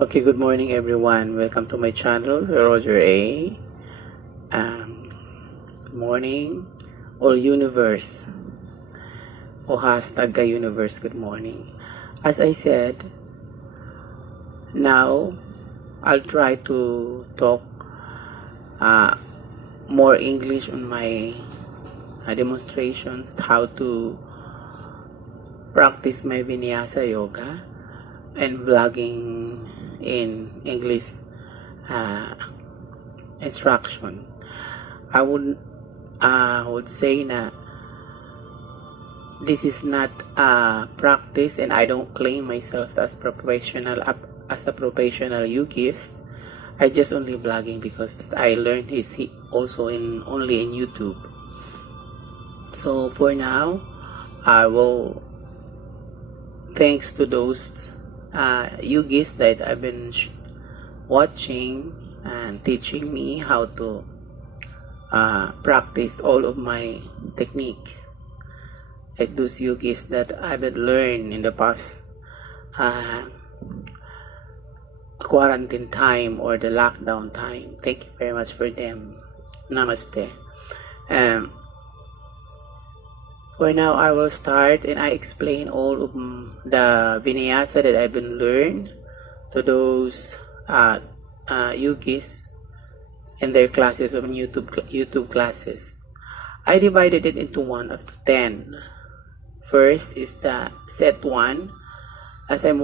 Okay, good morning everyone. Welcome to my channel, Sir Roger A. Good morning, all universe, o hashtag ka universe, good morning. As I said, now I'll try to talk more English on my demonstrations, how to practice my Vinyasa yoga and vlogging in English instruction. I would say na this is not a practice, and I don't claim myself as a professional yogist. I just only vlogging because I learned this also only in YouTube. So for now, I will thanks to those yogis that I've been watching and teaching me how to practice all of my techniques. Like those yogis that I've learned in the past quarantine time or the lockdown time. Thank you very much for them. Namaste. For now, I will start and I explain all of the Vinyasa that I've been learned to those yogis in their classes of YouTube classes. I divided it into 1 up to 10. First is the set 1. As I'm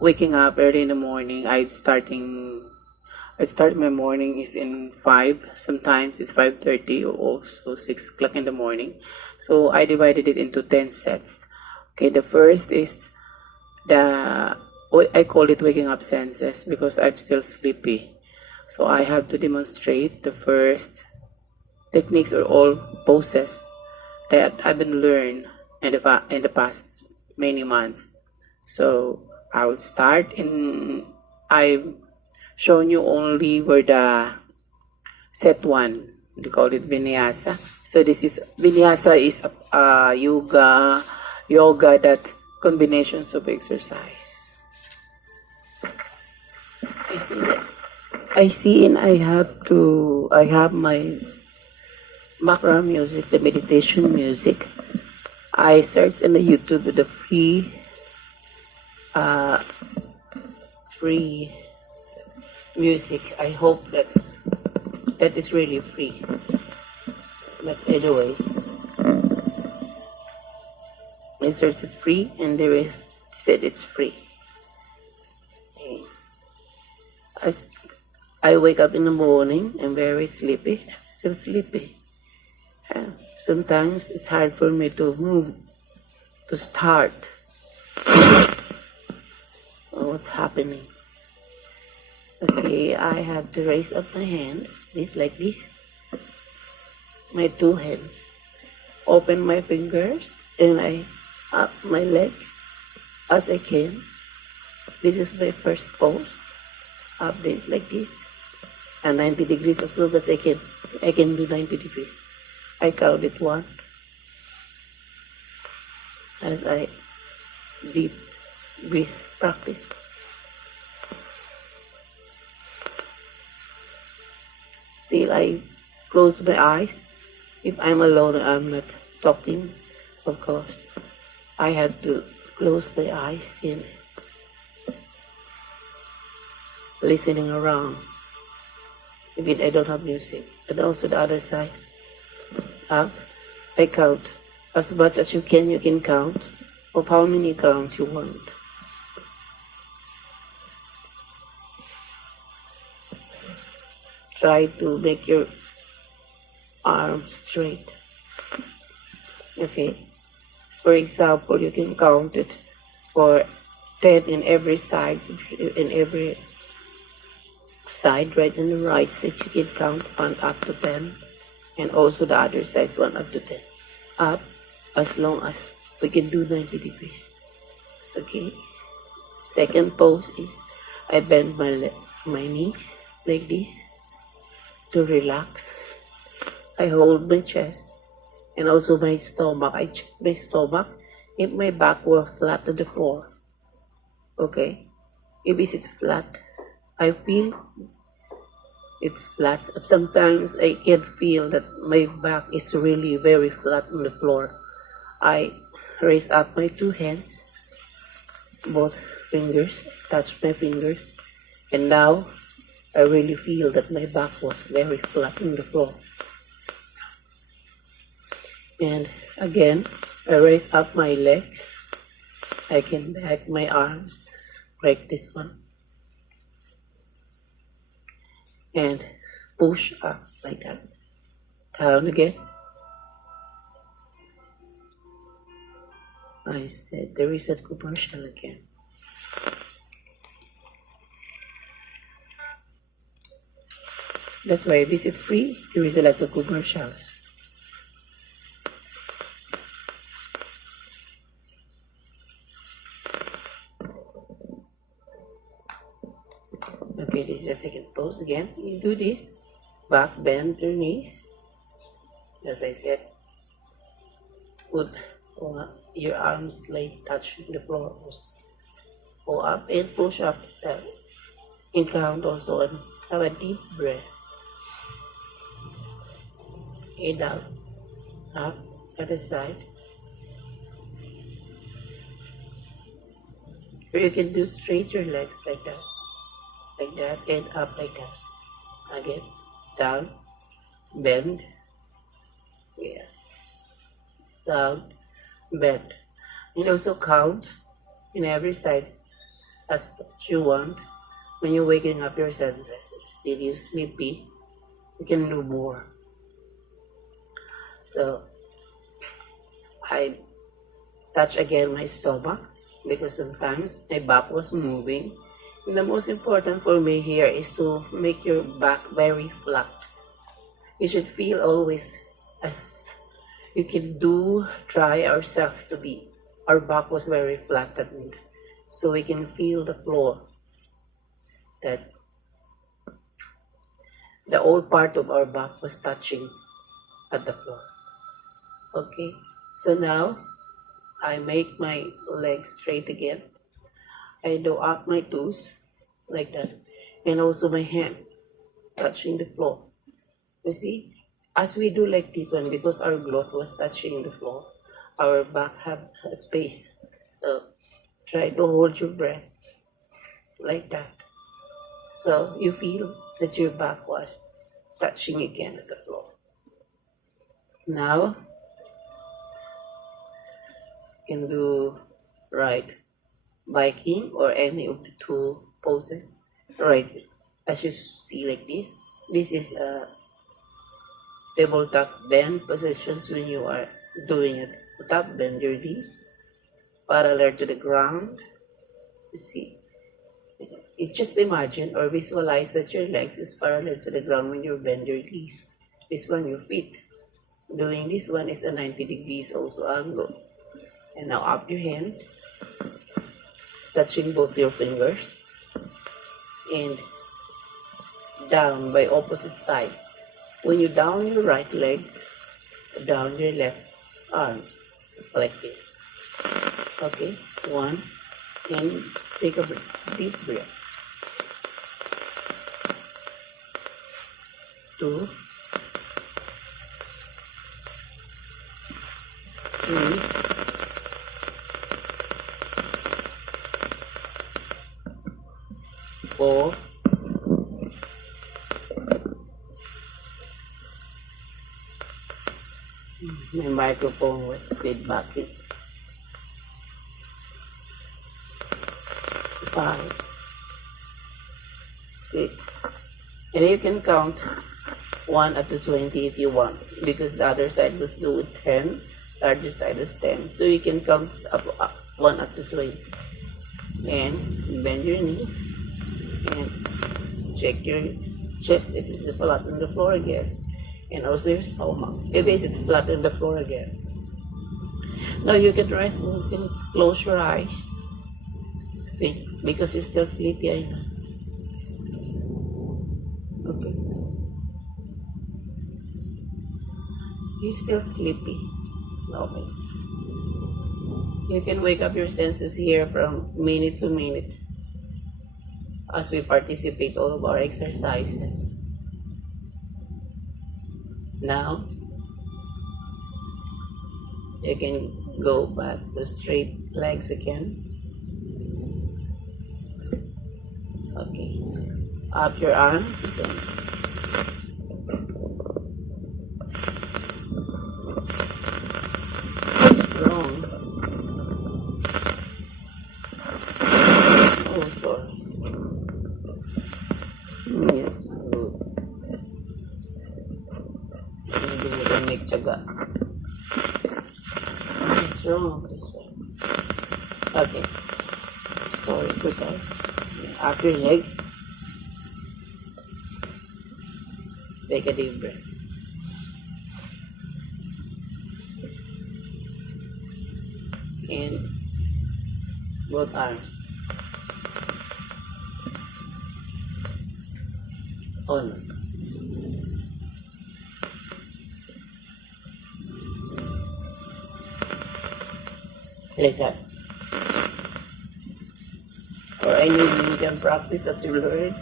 waking up early in the morning, I start my morning is in 5. Sometimes it's 5:30 or also 6 o'clock in the morning. So I divided it into 10 sets. Okay, the first is I call it waking up senses because I'm still sleepy. So I have to demonstrate the first techniques or all poses that I've been learned in the past many months. So I will start I've shown you only where the set 1, we call it Vinyasa. So this is Vinyasa is a yoga that combinations of exercise. I see and I have my background music, the meditation music. I searched in the YouTube the free music. I hope that is really free. But anyway, I searched it's free and they said it's free. I wake up in the morning, I'm very sleepy, I'm still sleepy. Sometimes it's hard for me to move, to start. What's happening? Okay, I have to raise up my hand, like this. My 2 hands. Open my fingers and I up my legs as I can. This is my first pose. Up this like this. And 90 degrees as long as I can. I can do 90 degrees. I count it 1 as I deep breathe practice. Still I close my eyes. If I'm alone, I'm not talking, of course. I have to close my eyes and listening around. Even I don't have music. And also the other side. Up, I count. As much as you can count of how many counts you want. Try to make your arms straight. Okay. For example, you can count it for 10 in every side, right and the right side you can count 1 up to 10. And also the other sides 1 up to 10. Up as long as we can do 90 degrees. Okay. Second pose is I bend my knees like this to relax. I hold my chest and also my stomach. I check my stomach if my back were flat on the floor. Okay. if it's flat, I feel it's flat. Sometimes I can feel that my back is really very flat on the floor. I raise up my two hands, both fingers, touch my fingers, and now I really feel that my back was very flat on the floor. And again, I raise up my legs. I can back my arms like this one. And push up like that. Down again. I said there is a commercial again. That's why this is free. There is a lot of commercials. Okay, this is the second pose again. You do this. Back, bend your knees. As I said, put your arms like touching the floor. Go up and push up. And count also and have a deep breath. And down, up, other side. Or you can do straight your legs like that, and up like that. Again, down, bend, yeah, down, bend. And also count in every side as what you want. When you're waking up your senses, still you sleepy, you can do more. So I touch again my stomach because sometimes my back was moving. And the most important for me here is to make your back very flat. You should feel always as you can try ourselves to be. Our back was very flattened, so we can feel the floor. That the old part of our back was touching at the floor. Okay, so now I make my legs straight again. I do up my toes like that, and also my hand touching the floor. You see, as we do like this one, because our glute was touching the floor, our back have a space. So try to hold your breath like that. So you feel that your back was touching again at the floor. Now, you can do right biking or any of the two poses. Right, as you see like this. This is a tabletop bend positions when you are doing it. Top bend your knees parallel to the ground. You see. You just imagine or visualize that your legs is parallel to the ground when you bend your knees. This one, your feet. Doing this one is a 90 degrees also angle. And now up your hand, touching both your fingers, and down by opposite sides. When you down your right legs, down your left arms, like this. Okay, one, and take a deep breath. 2, 3, 4, my microphone was feedbacking. 5, 6, and you can count 1 up to 20 if you want, because the other side was doing 10, the other side was 10, so you can count up 1 up to 20, and bend your knees, and check your chest if it's flat on the floor again, and also your stomach if it's flat on the floor again. Now you can rest and you can close your eyes. Think, because you're still sleepy, I know. Okay. You're still sleepy. Okay. You can wake up your senses here from minute to minute. as we participate all of our exercises. Now, you can go back to straight legs again. Okay. Up your arms again. Wrong. Oh, sorry. Yes, good. Maybe we can make tiyaga. What's wrong this way? Okay. Sorry for that. Up your legs. Take a deep breath. And both arms. On. Like that. Or any medium practice as you learn.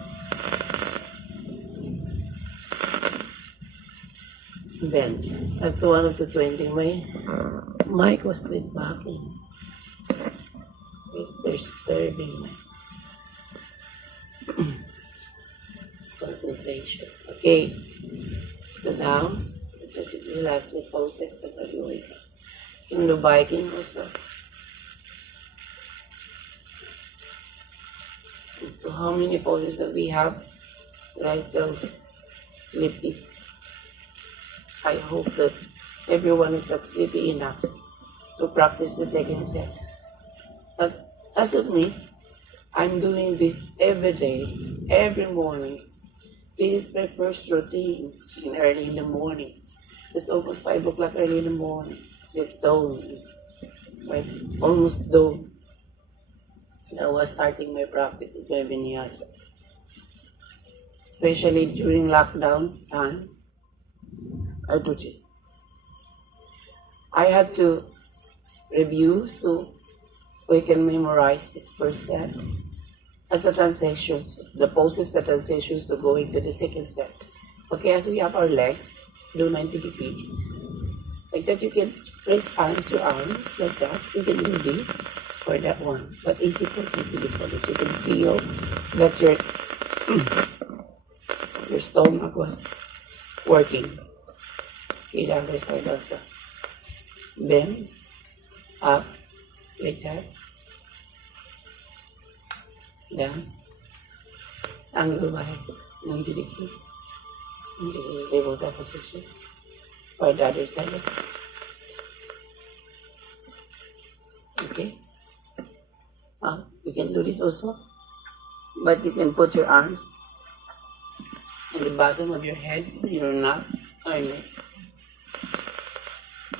Then, up to 1 to 20, my mic was lit back in. It's disturbing my concentration. Okay, so now, just relax your poses that are doing. In the biking also. So how many poses that we have? That I still sleepy. I hope that everyone is not sleepy enough to practice the second set. But as of me, I'm doing this every day, every morning. This is my first routine early in the morning. It's almost 5 o'clock early in the morning. It's dawn, like almost dawn. I was starting my practice with my Vinyasa. Especially during lockdown time, I do this. I have to review so we can memorize this first set as the transitions, the poses, the transitions to go into the second set. Okay, as we have our legs, do 90 degrees. Like that, you can raise your arms like that. You can do this for that one. But easy for this one, that you can feel that your stomach was working. Okay, the other side also. Bend, up, like that. Down. Angle by 90 degrees. 90 degrees, stable type positions. Or the other side. Okay. You can do this also. But you can put your arms on the bottom of your head, your neck, or neck.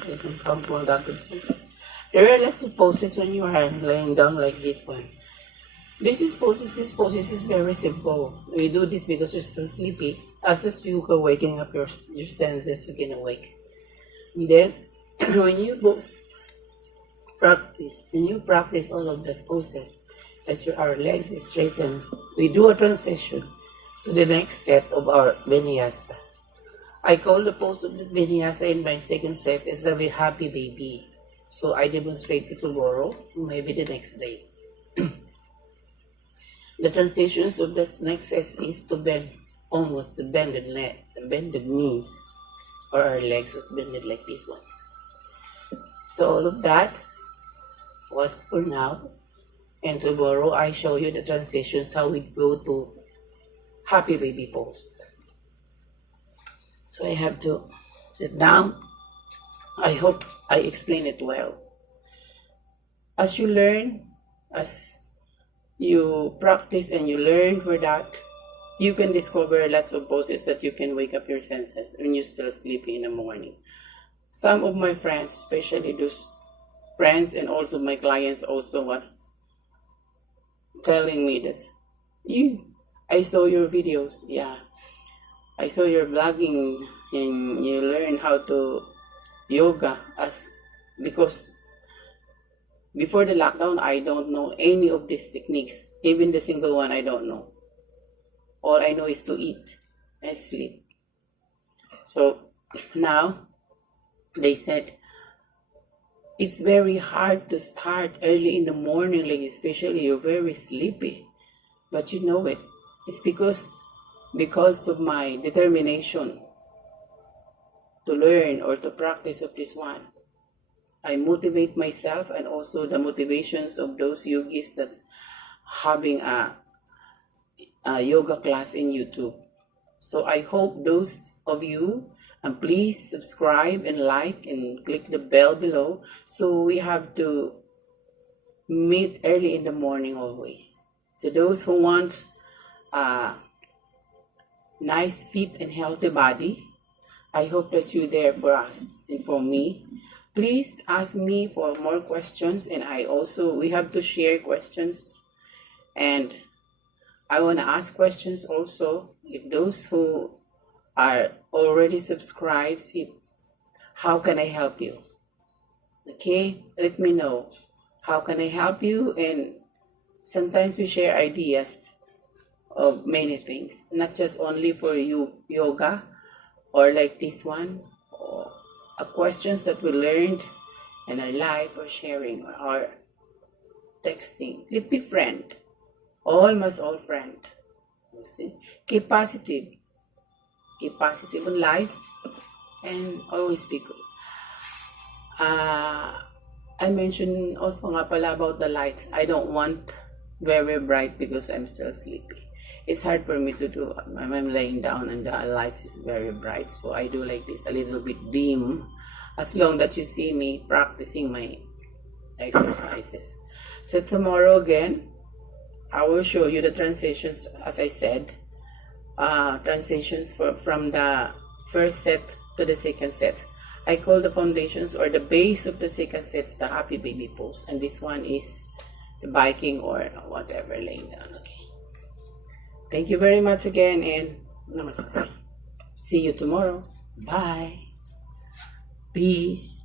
You can come more down to the. There are lots of poses when you are laying down like this one. This poses is very simple. We do this because you're still sleepy. As you are waking up your senses, you can awake. And then, when you practice all of that poses, that our legs is straightened, we do a transition to the next set of our Vinyasa. I call the pose of the Vinyasa in my second set as a happy baby. So I demonstrate it tomorrow, maybe the next day. The transitions of the next set is to bend almost the bended neck, the bended knees, or our legs was bended like this one. So all of that was for now, and tomorrow I show you the transitions, how we go to happy baby pose. So I have to sit down. I hope I explain it well. As you learn, as you practice and you learn for that, you can discover lots of poses that you can wake up your senses when you're still sleepy in the morning. Some of my friends, especially those friends and also my clients also was telling me that, I saw your videos, yeah. I saw your vlogging and you learn how to yoga because before the lockdown, I don't know any of these techniques. Even the single one, I don't know. All I know is to eat and sleep. So now they said it's very hard to start early in the morning, like especially you're very sleepy. But you know it. It's because of my determination to learn or to practice of this one. I motivate myself and also the motivations of those yogis that's having a yoga class in YouTube. So I hope those of you, and please subscribe and like and click the bell below. So we have to meet early in the morning always. To those who want a nice, fit, and healthy body, I hope that you're there for us and for me. Please ask me for more questions, and we have to share questions, and I want to ask questions also. If those who are already subscribed, how can I help you? Okay, let me know. How can I help you? And sometimes we share ideas of many things, not just only for you yoga or like this one, or questions that we learned in our life, or sharing or texting. Let be friend. All must all friend. You see? Keep positive. Keep positive in life and always be good. I mentioned also nga pala about the light. I don't want very bright because I'm still sleepy. It's hard for me to do. I'm laying down and the lights is very bright, so I do like this, a little bit dim, as long that you see me practicing my exercises. So tomorrow again, I will show you the transitions, as I said, transitions from the first set to the second set. I call the foundations or the base of the second sets the happy baby pose, and this one is the biking or whatever, laying down. Okay. Thank you very much again, and namaste. See you tomorrow. Bye. Peace.